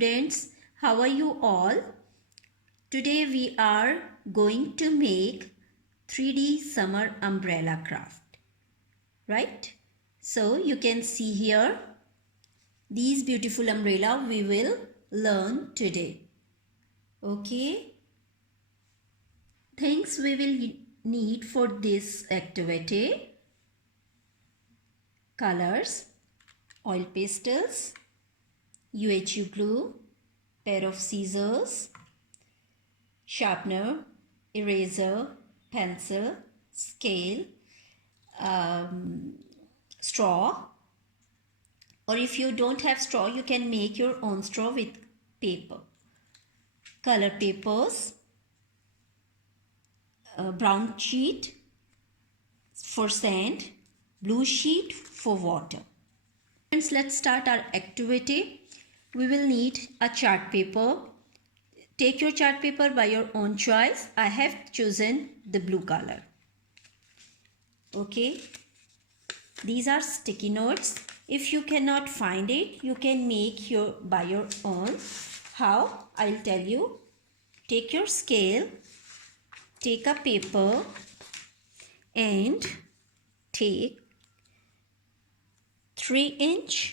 students, how are you all? Today we are going to make 3D summer umbrella craft, right? So you can see here these beautiful umbrella we will learn today. Okay, things we will need for this activity: colors, oil pastels, UHU glue, pair of scissors, sharpener, eraser, pencil, scale, straw, or if you don't have straw you can make your own straw with paper, color papers, brown sheet for sand, blue sheet for water. Friends, let's start our activity. We will need a chart paper. Take your chart paper by your own choice. I have chosen the blue color. Okay, these are sticky notes. If you cannot find it, you can make by your own. How? I'll tell you. Take your scale, take a paper and take 3-inch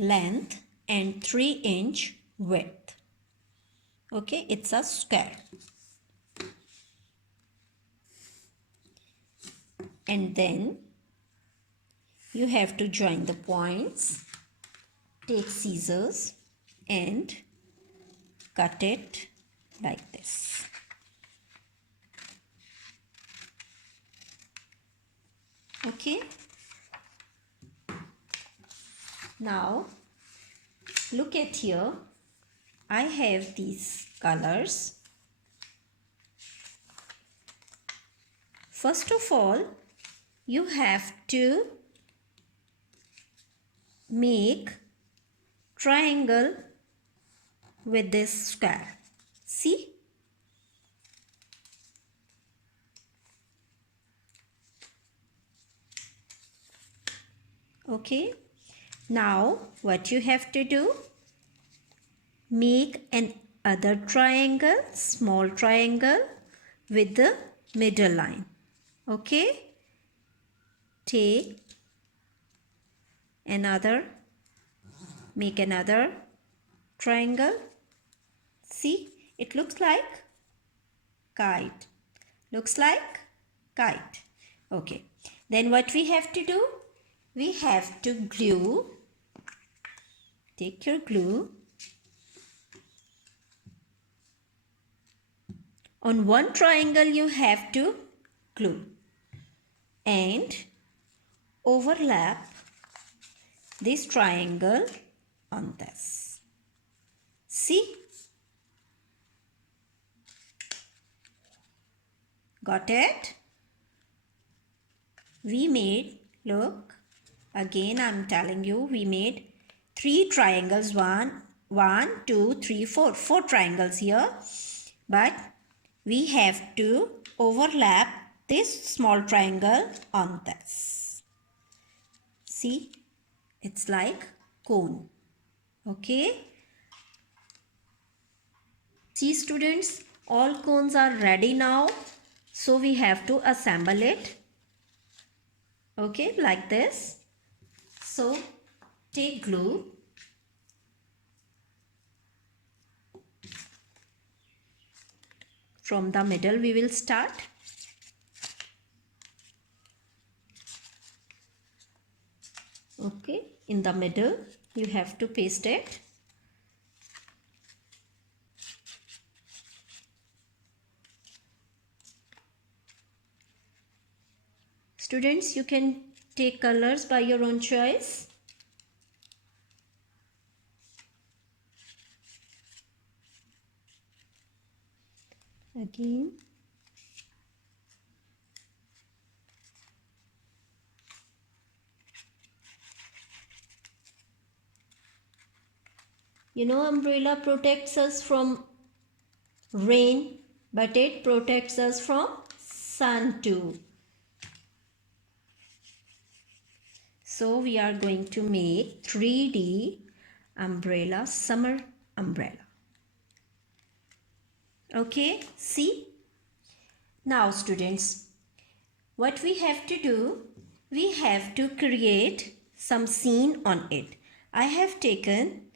length and 3-inch width. Okay, it's a square. And then you have to join the points. Take scissors and cut it like this. Okay. Now look at here. I have these colors. First of all, you have to make triangle with this square. See? Okay. Now what you have to do? Make an other triangle, small triangle with the middle line. Okay. Take another, make another triangle. See, it looks like kite. Looks like kite. Okay. Then what we have to do? We have to glue. Take your glue. On one triangle you have to glue and overlap this triangle on this. See? Got it? We made, look, again I'm telling you, we made 3 triangles. 1, 2, 3, 4. 4 triangles here. But we have to overlap this small triangle on this. See? It's like cone. Okay? See students, all cones are ready now. So we have to assemble it. Okay, like this. So take glue. From the middle we will start. Okay, in the middle you have to paste it. Students, you can take colors by your own choice. Again. You know, umbrella protects us from rain, but it protects us from sun too. So we are going to make 3D umbrella, summer umbrella. Okay, see? Now students, what we have to do, we have to create some scene on it. I have taken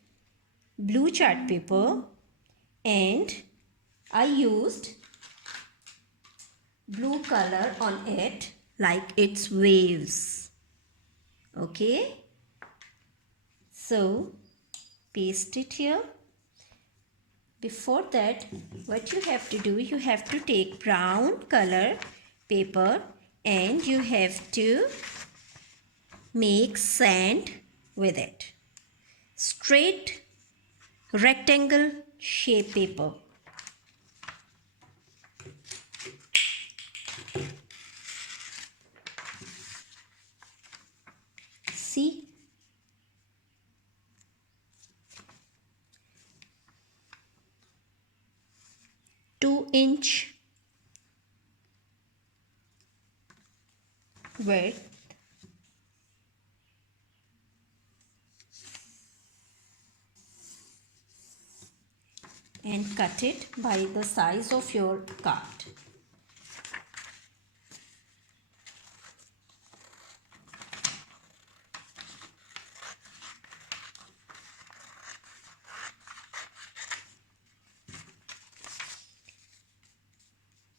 blue chart paper and I used blue color on it like it's waves. Okay, so paste it here. Before that, what you have to do, you have to take brown color paper and you have to make sand with it. Straight rectangle shape paper. See? 2-inch width and cut it by the size of your card.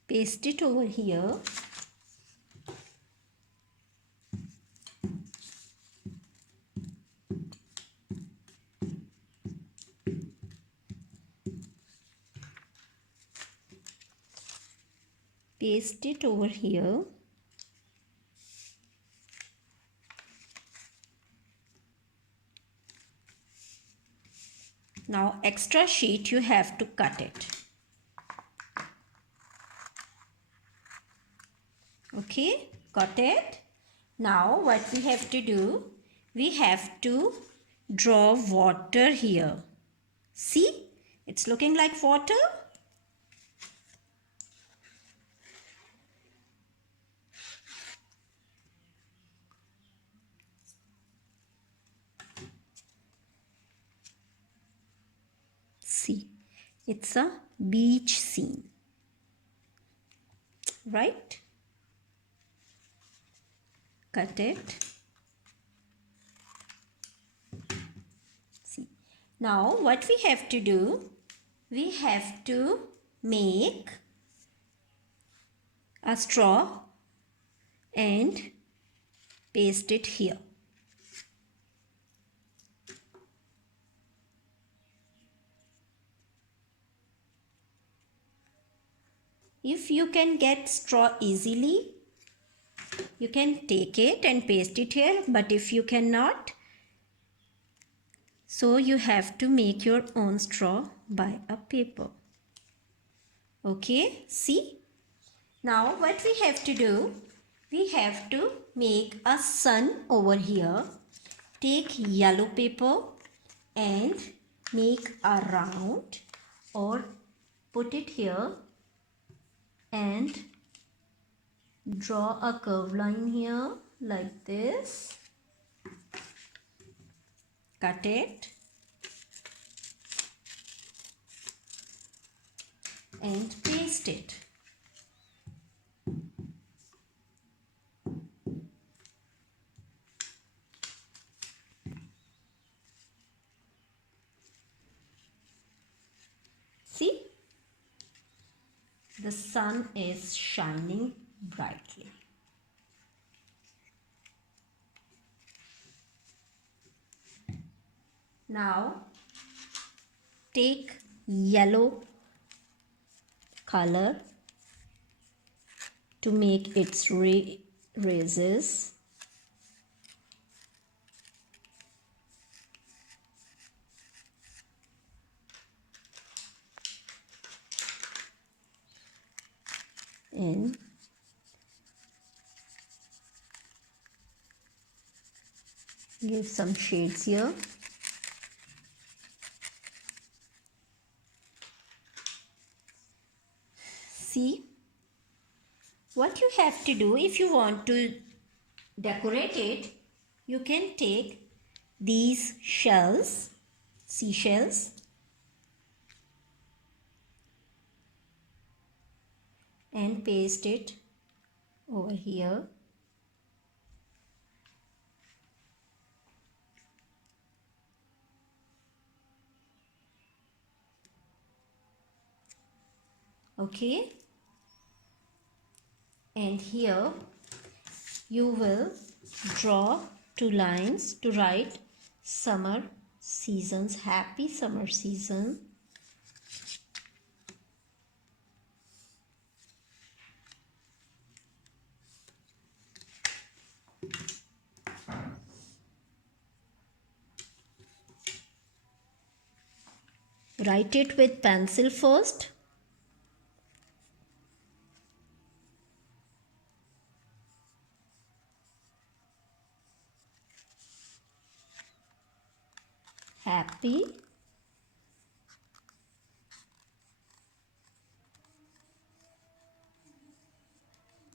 Paste it over here. Paste it over here. Now extra sheet you have to cut it. Okay, got it? Now what we have to do, we have to draw water here. See, it's looking like water. See, it's a beach scene, right? Cut it. See, now what we have to do, we have to make a straw and paste it here. If you can get straw easily, you can take it and paste it here, but if you cannot, so you have to make your own straw by a paper. Okay, see? Now what we have to do, we have to make a sun over here. Take yellow paper and make a round or put it here and draw a curved line here like this. Cut it and paste it. See? The sun is shining brightly. Now take yellow color to make its rays. And give some shades here. See, what you have to do if you want to decorate it, you can take these shells, seashells, and paste it over here. Okay, and here you will draw 2 lines to write summer seasons, happy summer season. Write it with pencil first. Happy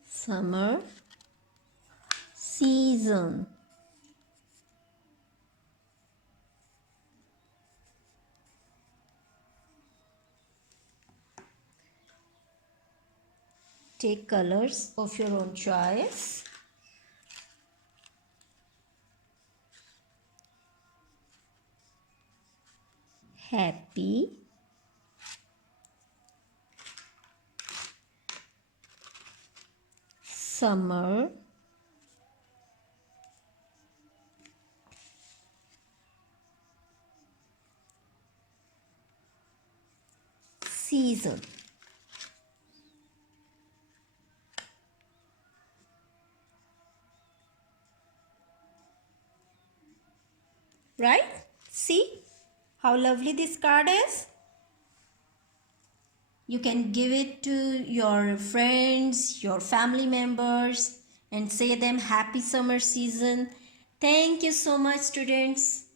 summer season. Take colors of your own choice. Happy summer season. Right? See how lovely this card is? You can give it to your friends, your family members, and say them happy summer season. Thank you so much, students.